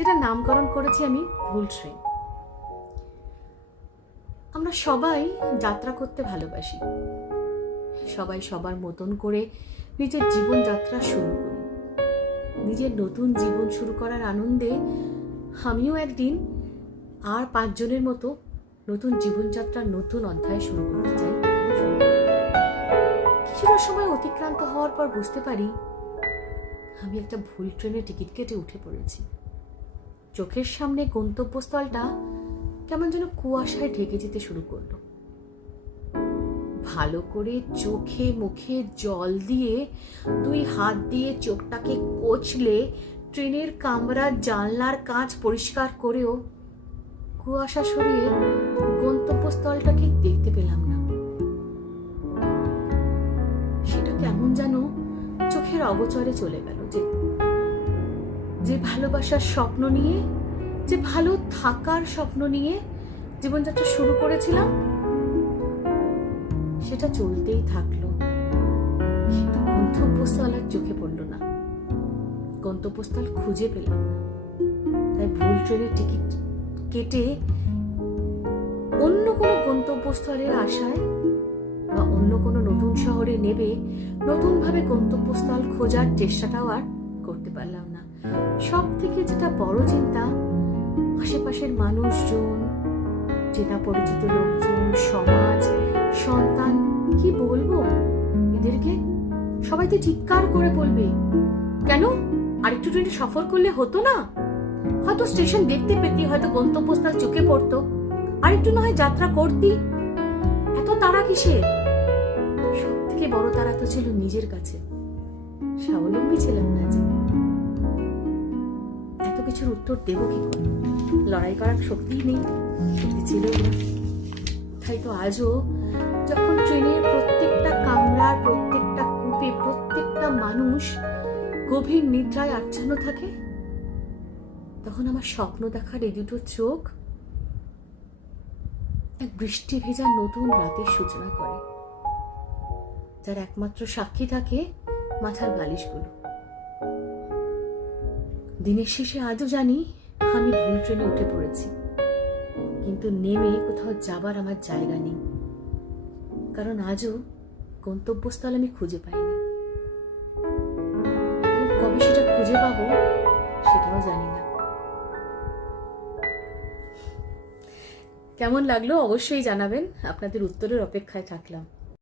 যেটা নামকরণ করেছি আমি ভুল ট্রেন। আমরা সবাই যাত্রা করতে ভালোবাসি, সবাই সবার মতন করে নিজের জীবনযাত্রা শুরু করি। নিজের নতুন জীবন শুরু করার আনন্দে আমিও একদিন আর 5 জনের মতো নতুন জীবনযাত্রার নতুন অধ্যায় শুরু করতে চাই। কিছুটা সময় অতিক্রান্ত হওয়ার পর বুঝতে পারি আমি একটা ভুল ট্রেনে টিকিট কেটে উঠে পড়েছি। চোখের সামনে গন্তব্যস্থলটা কেমন যেন কুয়াশায় ঢেকে যেতে শুরু করলো। ভালো করে চোখে মুখে জল দিয়ে 2 হাত দিয়ে চোখটাকে কচলে ট্রেনের কামরার জানলার কাঁচ পরিষ্কার করেও কুয়াশা সরিয়ে গন্তব্যস্থলটা ঠিক দেখতে পেলাম না। সেটা কেমন যেন চোখের অগোচরে চলে গেল। যে ভালোবাসার স্বপ্ন নিয়ে, যে ভালো থাকার স্বপ্ন নিয়ে জীবনযাত্রা শুরু করেছিলাম, সেটা চলতেই থাকলো, কিন্তু গন্তব্যস্থল আর চোখে পড়লো না। গন্তব্যস্থল খুঁজে পেলাম না। তাই ভুল ট্রেনের টিকিট কেটে অন্য কোনো গন্তব্যস্থলের আশায় বা অন্য কোনো নতুন শহরে নেবে নতুনভাবে গন্তব্যস্থল খোঁজার চেষ্টাটাও আর করতে পারলাম না। সব থেকে যেটা বড় চিন্তা, আশেপাশের মানুষজন, চেনা পরিচিত লোকজন, সমাজ, সন্তান, কি বলবো এদেরকে? সবাই তো চিৎকার করে বলবে, কেন আরেকটু ট্রেনে সফর করলে হতো না? হয়তো স্টেশন দেখতে পেতি, হয়তো গন্তব্যস্থল চোখে পড়তো, আরেকটু না হয় যাত্রা করতি, এত তাড়া কিসের? সব থেকে বড় তাড়া তো ছিল নিজের কাছে। স্বাবলম্বী ছিলাম না যে, এত কিছুর উত্তর দেবো কি করে? লড়াই করার শক্তিই নেই, শক্তি ছিল না। তাই তো আজও যখন ট্রেনের প্রত্যেকটা কামরার প্রত্যেকটা কূপে প্রত্যেকটা মানুষ গভীর নিদ্রায় আচ্ছন্ন থাকে, তখন আমার স্বপ্ন দেখার এই দুটো চোখ এক বৃষ্টি ভেজা নতুন রাতের সূচনা করে, যার একমাত্র সাক্ষী থাকে মাথার বালিশগুলো। দিনের শেষে আজও জানি আমি ভুল ট্রেনে উঠে পড়েছি, কিন্তু নেমে কোথাও যাবার আমার জায়গা নেই, কারণ আজও গন্তব্যস্থল আমি খুঁজে পাইনি। কবে সেটা খুঁজে পাবো সেটাও জানি না। কেমন লাগলো অবশ্যই জানাবেন, আপনাদের উত্তরের অপেক্ষায় থাকলাম।